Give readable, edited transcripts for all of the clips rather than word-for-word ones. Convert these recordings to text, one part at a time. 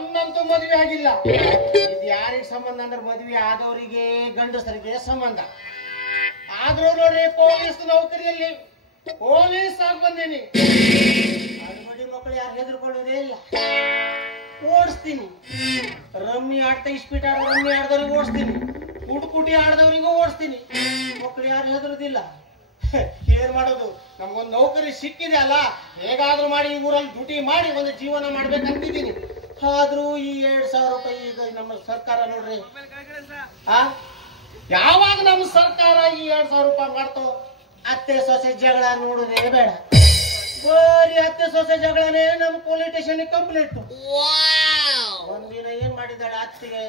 ನನ್ನಂತೂ ಮದುವೆ ಆಗಿಲ್ಲ. ಇದು ಯಾರಿಗೆ ಸಂಬಂಧ ಅಂದ್ರೆ ಮದುವೆ ಆದವರಿಗೆ ಗಂಡಸರಿಗೆ ಸಂಬಂಧ. ಆದ್ರೂ ನೋಡ್ರಿ ಪೊಲೀಸ್ ನೌಕರಿಯಲ್ಲಿ ಪೊಲೀಸ್ ಆಗಿ ಬಂದೀನಿ. ಬಡಿ ಮಕ್ಕಳು ಯಾರು ಹೆದರ್ಕೊಳ್ಳೋದೇ ಇಲ್ಲ. ಓಡಿಸ್ತೀನಿ. ರಮ್ಮಿ ಆಡ್ತಾ ಇಸ್ಪೀಟ್ ಆಡೋ ರಮ್ಮಿ ಆಡ್ದವ್ರಿಗೆ ಓಡಿಸ್ತೀನಿ. ಕುಟಿ ಆಡ್ದವ್ರಿಗೂ ಓಡಿಸ್ತೀನಿ. ಮಕ್ಕಳು ಯಾರು ಹೆದರೋದಿಲ್ಲ. ಏನ್ ಮಾಡೋದು, ನಮ್ಗೊಂದು ನೌಕರಿ ಸಿಕ್ಕಿದೆ ಅಲ್ಲ, ಹೇಗಾದ್ರೂ ಮಾಡಿ ಈ ಊರಲ್ಲಿ ಡ್ಯೂಟಿ ಮಾಡಿ ಒಂದು ಜೀವನ ಮಾಡ್ಬೇಕಂತಿದ್ದೀನಿ. ಆದ್ರೂ ಈ 2,000 ರೂಪಾಯಿ ಈಗ ನಮ್ಮ ಸರ್ಕಾರ ನೋಡ್ರಿ, ಯಾವಾಗ ನಮ್ಮ ಸರ್ಕಾರ ಈ 2,000 ರೂಪಾಯಿ ಮಾಡ್ತೋ ಅತ್ತೆ ಸೊಸೆ ಜಗಳ ನೋಡುದೇ ಬೇಡ. ಬರೀ ಅತ್ತೆ ಸೊಸೆ ಜಗಳನೇ ನಮ್ಮ ಪೊಲೀಸ್ ಸ್ಟೇಷನ್ ಕಂಪ್ಲೇಂಟ್. ಒಂದಿನ ಏನ್ ಮಾಡಿದ್ದಾಳೆ ಅತ್ತಿಗೆ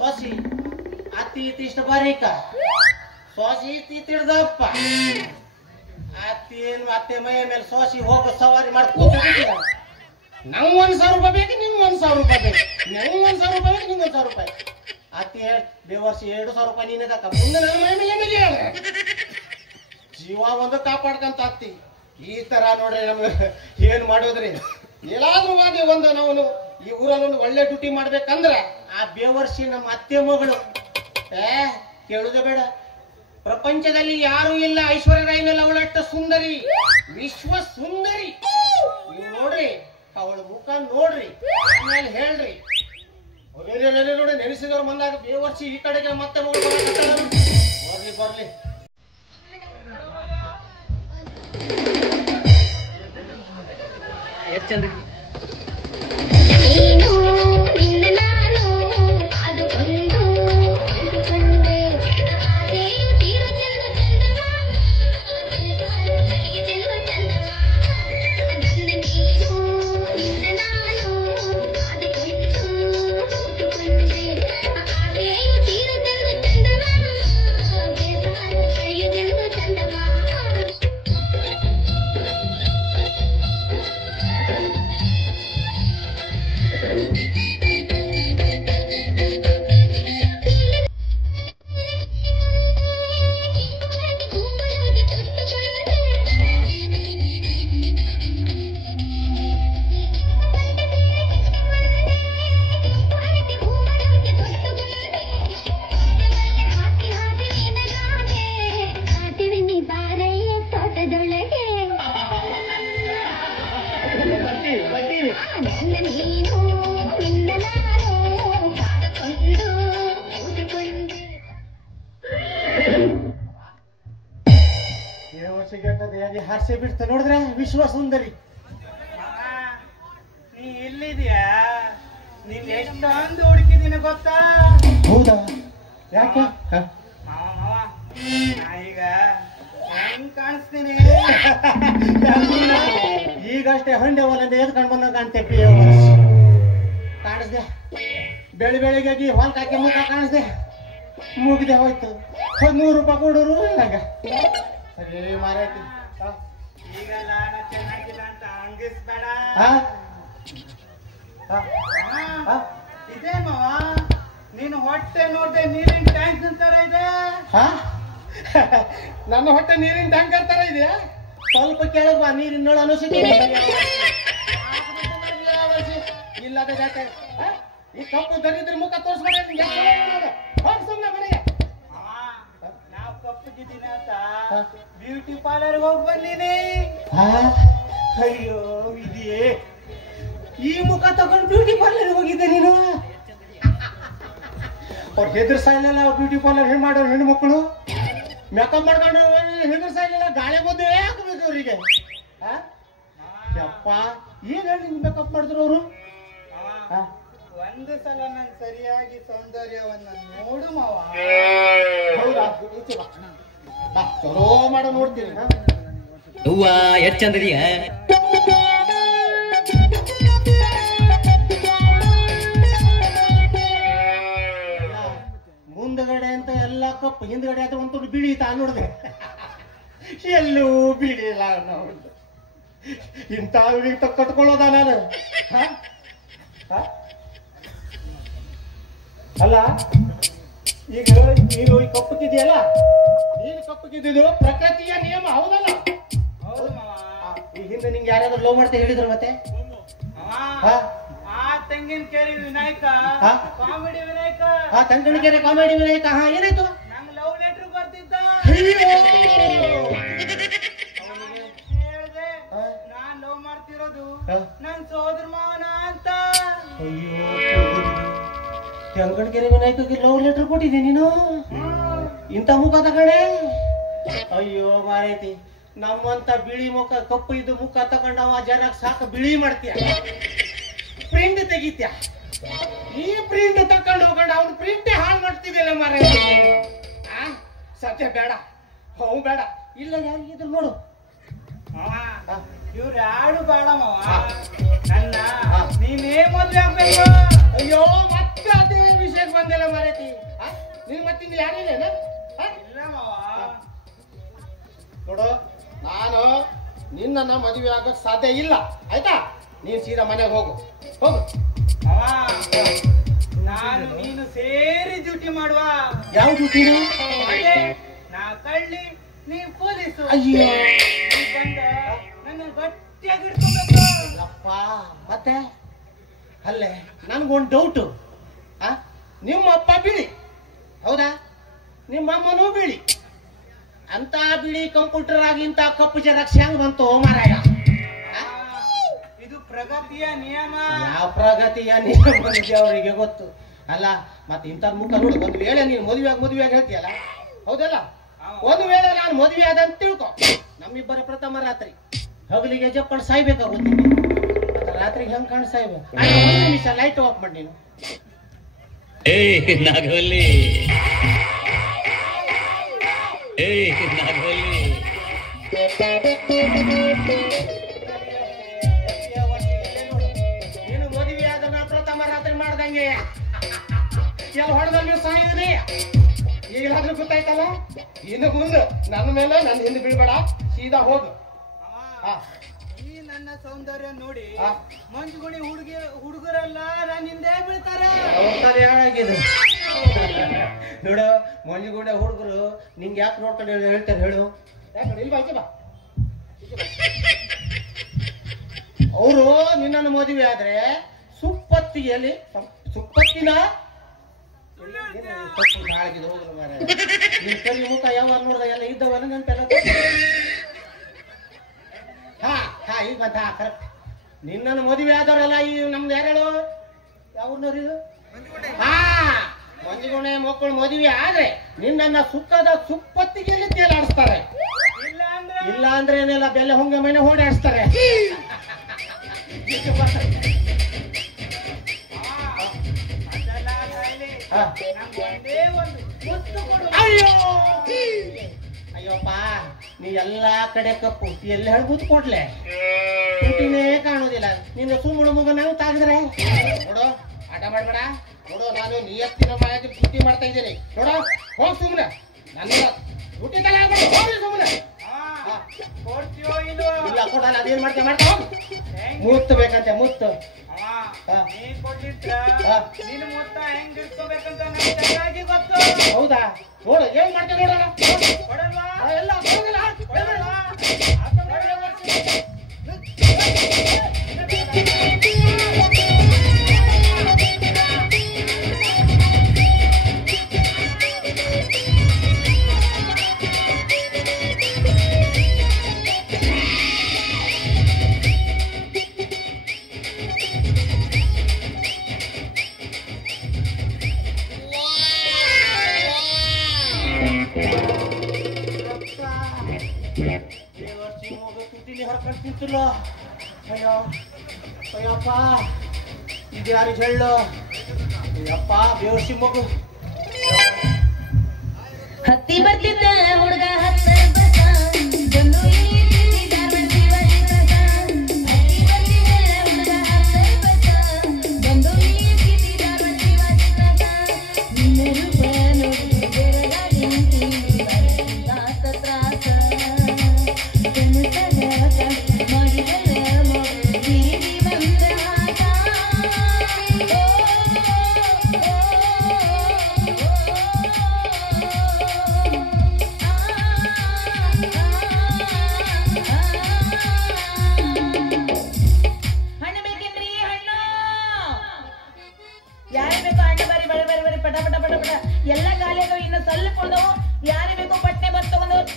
ಸೊಸಿ, ಅತ್ತಿ ಇಷ್ಟ ಬಾರೀಕ, ಸೋಸಿ ತಿಳ್ದಪ್ಪ. ಅತ್ತೆ ಮೈಯ ಮೇಲೆ ಸೋಸಿ ಹೋಗ ಸವಾರಿ ಮಾಡಿ ಕೂತ. ನಂಗೆ 1,000 ರೂಪಾಯಿ ಬೇಕು, ನಿಮ್ಗೆ 1,000 ರೂಪಾಯಿ ಬೇಕು, ನಂಗೆ 1,000 ರೂಪಾಯಿ ಬೇಕು, ನಿಮ್ಗೆ 1,000 ರೂಪಾಯಿ. ಅತ್ತೆ ಬೇವರ್ಸಿ 2,000 ರೂಪಾಯಿ ನೀನೇ ತಕ್ಕ, ಮುಂದೆ ನನ್ನ ಮೈ ಮೇಲೆ ಜೀವ ಒಂದು ಕಾಪಾಡ್ಕಂತ ಅತ್ತಿ. ಈ ತರ ನೋಡ್ರಿ ನಮ್ಗೆ ಏನ್ ಮಾಡೋದ್ರಿ. ಎಲ್ಲಾದ್ರೂ ಒಂದು ನಾವು ಈ ಊರಲ್ಲಿ ಒಂದು ಒಳ್ಳೆ ಡ್ಯೂಟಿ ಮಾಡ್ಬೇಕಂದ್ರ ಆ ಬೇವರ್ಸಿ ನಮ್ಮ ಅತ್ತೆ ಮಗಳು ಕೇಳುದೇ ಬೇಡ. ಪ್ರಪಂಚದಲ್ಲಿ ಯಾರು ಇಲ್ಲ ಐಶ್ವರ್ಯ ರಾಯ್ನಲ್ಲಿ ಅವಳಟ್ಟ ಸುಂದರಿ, ವಿಶ್ವ ಸುಂದರಿ. ನೀವು ನೋಡ್ರಿ ಅವಳ ಮುಖ ನೋಡ್ರಿ, ಆಮೇಲೆ ಹೇಳ್ರಿ. ನೋಡಿ ನೆನೆಸಿದವ್ರು ಬಂದಾಗ ಬೇವರ್ಸಿ ಈ ಕಡೆಗೆ ಮತ್ತೆ ಬರ್ಲಿ ಬರ್ಲಿ. ಎಷ್ಟು ಚಂದ ಹರ್ಷೆ ಬಿಡ್ತಾ ನೋಡಿದ್ರೆ ವಿಶ್ವ ಸುಂದರಿ. ನೀ ಎಲ್ಲಿದ್ಯಾ? ನೀನ್ ಎಷ್ಟೊಂದು ಹುಡುಕಿದೀನಿ ಗೊತ್ತಾ? ಹೌದಾ? ಯಾಕೆ ಈಗ ಹೆಂಗ್ ಕಾಣಿಸ್ತೀನಿ? ಈಗಷ್ಟೇ ಹೊಂಡೆ ಹೊಲಂದ ಎದ್ಕೊಂಡ್ ಬಂದ ಕಾಣ್ತೇಪಿ ಕಾಣಿಸ್ದೆ. ಬೆಳಿಗ್ಗೆ ಹೊಲ್ಕ ಹಾಕಿ ಮುಖ ಕಾಣಿಸ್ದೆ, ಮುಗಿದೆ ಹೋಯ್ತು. 100 ರೂಪಾಯಿ ಕೊಡೋರು ಇಲ್ಲಾಗ ಸರಿ ಮಾರಾಯ್ತಿ. ಈಗ ನಾನು ಚೆನ್ನಾಗಿಲ್ಲ ಅಂತ ಹಂಗಿಸ್ಬೇಡ. ಇದೇ ಮಾವ ನೀನು ಹೊಟ್ಟೆ ನೋಡ್ದೆ ನೀರಿನ ಟ್ಯಾಂಕ್ ತರ ಇದೆ. ನನ್ನ ಹೊಟ್ಟೆ ನೀರಿನ ಟ್ಯಾಂಕರ್ ತರ ಇದೆಯಾ? ಸ್ವಲ್ಪ ಕೆಳಗ್ ಬಾ, ನೀರಿನ ಅನಿಸಿದೆ ಇಲ್ಲದ ಜಾತೆ. ಈ ಕಪ್ಪು ದರಿದ್ರ ಮುಖ ತೋರಿಸ್ಬೇಡ. ಸುಮ್ಮನೆ ಮನೆಗೆ ನಾವು ಕಪ್ಪಗಿದ್ದೀನಿ ಅಂತ ಬ್ಯೂಟಿ ಪಾರ್ಲರ್ ಹೋಗಿ ಬಂದೀನಿ. ಅಯ್ಯೋ ಇದೆಯೇ ಈ ಮುಖ ತಗೊಂಡು ಬ್ಯೂಟಿ ಪಾರ್ಲರ್ ಹೋಗಿದ್ದೆ ನೀನು? ಅವ್ರು ಹೆದರ್ಸಾ ಇಲ್ಲ ಬ್ಯೂಟಿ ಪಾರ್ಲರ್ ಹೆಣ್ ಮಾಡೋರು ಹೆಣ್ಣು ಮಕ್ಕಳು ಮೇಕಪ್ ಮಾಡ್ಕೊಂಡು ಹೆದರ್ಸಾ ಇಲ್ಲ. ಗಾಳಿ ಬಂದು ಹಾಕಬೇಕು ಅವ್ರಿಗೆ. ಯಪ್ಪ ಏನ್ ಹೇಳಿ ಮೇಕಪ್ ಮಾಡಿದ್ರು ಅವರು? ಒಂದು ಸಲ ನಾನು ಸರಿಯಾಗಿ ಸೌಂದರ್ಯವನ್ನ ನೋಡು ಮಾವ. ಚಲೋ ಮಾಡ ನೋಡ್ತೀನಿ. ಹೂವ ಎಷ್ಟು ಚಂದದಿಯ. ಮುಂದಗಡೆ ಅಂತ ಎಲ್ಲ ಕಪ್ಪು, ಹಿಂದ್ಗಡೆ ಅಂತ ಒಂದು ಬಿಳಿ ತಾ ನೋಡಿದೆ. ಎಲ್ಲೂ ಬಿಳಿ ಇಲ್ಲ. ಇಂಥ ಕಟ್ಕೊಳ್ಳೋದ ನಾನು? ಅಲ್ಲ ಈಗ ನೀನು ಈ ಕಪ್ಪುತ್ತಿದೆಯಲ್ಲ, ನೀನು ಕಪ್ಪುತ್ತಿದ್ದು ಪ್ರಕೃತಿಯ ನಿಯಮ ಹೌದಲ್ಲ? ಈ ಹಿಂದೆ ನಿಂಗೆ ಯಾರಾದ್ರೂ ಲವ್ ಮಾಡ್ತಾ ಹೇಳಿದ್ರು ಮತ್ತೆ? ಆ ತೆಂಗಿನಕೆರೆ ವಿನಾಯಕ ಹಾ? Comedy Vinayaka Tanganagere comedy Vinayaka. ಹಾ, ಏನಾಯ್ತು? ನಂಗ್ ಲವ್ ಲೆಟರ್ ಬರ್ತಿದ್ದ. ಅಯ್ಯೋ! ಹೇಳ್ದೆ ಹಾ? ನಾನ್ ಲವ್ ಮಾಡ್ತಿರೋದು ಹಾ? ನನ್ ಸೋದರ ಮಾವನ ಅಂತ. ಅಯ್ಯೋ, ತಂಗಣಗೆರೆ ವಿನಾಯಕಗೆ ಲವ್ ಲೆಟರ್ ಕೊಟ್ಟಿದ್ದೆ ನೀನು? ಇಂಥ ಮುಖ ತಗಣೆ. ಅಯ್ಯೋ ಮಾರೈತಿ, ನಮ್ಮಂತ ಬಿಳಿ ಮುಖ ಕಪ್ಪು ಇದು ಮುಖ ತಗೊಂಡವ ಜರಾಕ್ ಸಾಕು ಬಿಳಿ ಮಾಡ್ತೀಯ, ಪ್ರಿಂಟ್ ತೆಗಿತ್ಯ. ಈ ಪ್ರಿಂಟ್ ತಕೊಂಡು ಹೋಗಂಡ ಅವ್ನು ಪ್ರಿಂಟ್ ಹಾಳು ಮಾಡ್ತಿದ್ಯಲ್ಲ ಮಾರೈತಿ. ಸತ್ಯ ಬೇಡ, ಹೌ ಬೇಡ. ಇಲ್ಲ ಯಾರಿಗಿದ್ರು ನೋಡು. ಇವ್ರು ಯಾರು ಬೇಡ ಮಾವ. ಹಾ. ನನ್ನ ಹಾ. ನೀನೇ ಮದ್ವೆ ಆಗ್ಬೇಕು. ಅಯ್ಯೋ, ಮತ್ತೆ ಅದೇ ವಿಷಯಕ್ಕೆ ಬಂದಿಲ್ಲ ಮಾರೈತಿ. ನೀನ್ ಮತ್ತಿಂದ ಯಾರಿಲ್ಲ ಇಲ್ಲ ಮಾವ. ನೋಡು, ನಾನು ನಿನ್ನ ಮದುವೆ ಆಗಕ್ ಸಾಧ್ಯ ಇಲ್ಲ, ಆಯ್ತಾ? ನೀನ್ ಸೀದಾ ಮನೆಗೆ ಹೋಗು. ಮಾವ, ನಾನು ನೀನು ಸೇರಿ ಡ್ಯೂಟಿ ಮಾಡುವ. ಯಾವ ಡ್ಯೂಟಿನ? ಅದೇ, ನಾ ಕಳ್ಳಿ ನೀ ಪೊಲೀಸು. ಅಯ್ಯೋ, ನೀ ಬಂದ ನನ್ನ ಗಟ್ಟಿಯಾಗಿ ಇಟ್ಕೊಬೇಕು. ಅಪ್ಪ, ಮತ್ತೆ ಅಲ್ಲೇ ನನ್ಗೊಂದು ಡೌಟು. ನಿಮ್ಮ ಅಪ್ಪ ಬಿಳಿ, ಹೌದಾ? ನಿಮ್ಮ ಅಮ್ಮನೂ ಬಿಳಿ. ಅಂತ ಬಿಳಿ ಕಂಪ್ಯೂಟರ್ ಆಗಿ ಇಂತ ಕಪ್ಪು ಜೆರಾಕ್ಸ್ ಹೆಂಗ್ ಬಂತು ಮಾರಾಯ? ಇದು ಪ್ರಗತಿಯ ನಿಯಮ. ಯಾವ ಪ್ರಗತಿಯ ನಿಯಮ ಅವರಿಗೆ ಗೊತ್ತು. ಅಲ್ಲ, ಮತ್ತೆ ಇಂಥ ಮುಖ ನೋಡು. ಒಂದು ವೇಳೆ ನೀನು ಮದುವೆ ಹೇಳ್ತೀಯಲ್ಲ, ಹೌದಲ್ಲ? ಒಂದು ವೇಳೆ ನಾನು ಮದುವೆ ಆದಂತ ತಿಳ್ಕೊ, ನಮ್ಮಿಬ್ಬರ ಪ್ರಥಮ ರಾತ್ರಿ ಹಗಲಿಗೆ ಜಪ್ಪಡ್ ಸಾಯ್ಬೇಕಾಗುತ್ತೆ. ಮತ್ತೆ ರಾತ್ರಿಗೆ ಹೆಂಗ್ ಕಾಣ್ ಸಾಯ್ಬೇಕು? ಒಂದು ನಿಮಿಷ ಲೈಟ್ ಆಫ್ ಮಾಡಿ ನೀನು. ಏ ನಾಗವಲ್ಲಿ, ಏ ನಾಗವಲ್ಲಿ. ನೀನು ಮದುವೆ ಆದ ಪ್ರಥಮ ರಾತ್ರಿ ಮಾಡ್ದಂಗೆ ಎಲ್ಲ ಹೊಡೆದಲ್ಲಿ ಸಾಯಿದ್ರಿ. ಈಗಲಾದ್ರೂ ಗೊತ್ತಾಯ್ತಲ್ಲ? ಇನ್ನು ಮುಂದೆ ನನ್ನ ಮೇಲೆ ನನ್ನ ಹಿಂದೆ ಬೀಳ್ಬೇಡ, ಸೀದಾ ಹೋಗು. ಈ ನನ್ನ ಸೌಂದರ್ಯ ನೋಡಿ ಹಾ? ಮಂಜುಗುಣಿ ಹುಡುಗರೆಲ್ಲ ನನ್ನ ಹಿಂದೆ ಬೀಳ್ತಾರೆ. ಹೇಳಾಗಿದೆ ನೋಡು, ಮಂಜುಗೂಡೆ ಹುಡುಗರು ನಿಂಗೆ ಯಾಕೆ ನೋಡ್ಕೊಂಡು ಹೇಳ್ತಾರೆ ಹೇಳು? ಯಾಕೆ ಇಲ್ಲಿ ಬಾಚೆ ಬಾ. ಅವರು ನಿನ್ನನ್ನು ಮದುವೆ ಆದ್ರೆ ಸುಪ್ಪತ್ತಿಗೆಯಲ್ಲಿ ಸುಪ್ಪತ್ತಿನ ಹಾಳಾಗಿದೆ ಹೋಗಲು ಮಾರ. ನಿನ್ ಕರಿ ಮುಖ ಯಾವಾಗ ನೋಡ್ದ ಎಲ್ಲ ಇದ್ದವಲ್ಲ ನೆನಪೆಲ್ಲ. ಹಾ ಈಗ ಬಂತ. ಕರೆಕ್ಟ್. ನಿನ್ನನ್ನು ಮದುವೆ ಆದವರೆಲ್ಲ ಈ ನಮ್ದು ಯಾರು ಯಾವ್ನವ್ರು ಇದು? ಮಂಜುಗುಣೆ ಮಕ್ಕಳು ಮದುವೆ ಆದ್ರೆ ನಿನ್ನನ್ನ ಸುಖದ ಸುಪ್ಪತ್ತಿಗೆಯಲ್ಲಿ ತೇಲಾಡಿಸ್ತಾರೆ. ಇಲ್ಲ ಅಂದ್ರೆ ಏನೆಲ್ಲ ಬೆಲೆ ಹೊಂಗೆ ಮನೆ ಓಡಾಡಿಸ್ತಾರೆ. ಅಯ್ಯೋ ಅಯ್ಯೋಪ್ಪ, ನೀ ಎಲ್ಲಾ ಕಡೆ ಕಪ್ಪು ಎಲ್ಲಿ ಹೇಳ್ಬೂತ್ ಕೊಡ್ಲೆ ತುಟಿನೇ ಕಾಣುದಿಲ್ಲ. ನಿನ್ನ ಸುಮ್ಮಳು ಮುಗ ನಾವು ತಾಗಿದ್ರೆ ನೋಡು, ಆಟ ಮಾಡ್ಬೇಡ. ನೋಡು, ನಾನು ನಿಯತ್ತಿನ ಮಾಯಾಗಿ ಡ್ಯೂಟಿ ಮಾಡ್ತಾ ಇದ್ದೀನಿ. ನೋಡು, ಹೋಗ್ ಸುಮ್ಮನೆ. ನನ್ನ ಡ್ಯೂಟಿ ತಲೆ ಹೋಗ್ಲಿ ಸುಮ್ಮನೆ. ಇಲ್ಲ ಕೊಡಲ್ಲ. ಅದೇನ್ ಮಾಡ್ತಾ ಮುತ್ತು ಬೇಕಂತೆ, ಮುತ್ತು. ಹೌದಾ? ನೋಡು ಏನ್ ಮಾಡ್ತೇವೆ ನೋಡೋಣ. ಎಲ್ಲ ಹರ್ಕೊಂಡು ತಿಂತಿಲ್ಲ. ಅಯ್ಯೋ ಅಯ್ಯಪ್ಪ, ಇದು ಯಾರಿಗೆ ಹೇಳು? ಅಯ್ಯಪ್ಪ, ಬೇವರ್ಸಿ ಮಗು. ಹತ್ತಿ ಬರ್ತಿದ್ದ ಹುಡುಗ ಹತ್ತ ಬಂದು ಯಾರೇ ಬೇಕೋ ಅಣ್ಣ ಬಾರಿ ಬರಿ ಬರಿ ಬರಿ ಪಟ ಪಟ ಪಟ ಪಟ ಎಲ್ಲ ಖಾಲಿ ಆಗವ ಇನ್ನು ಸ್ವಲ್ಪ ಉಳ್ದವು ಯಾರೇ ಬೇಕೋ ಪಟ್ನೆ ಬಂದ್ ತಗೊಂಡವ್ರು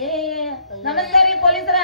ಏ ನಮಸ್ಕಾರ ರೀ ಪೊಲೀಸರ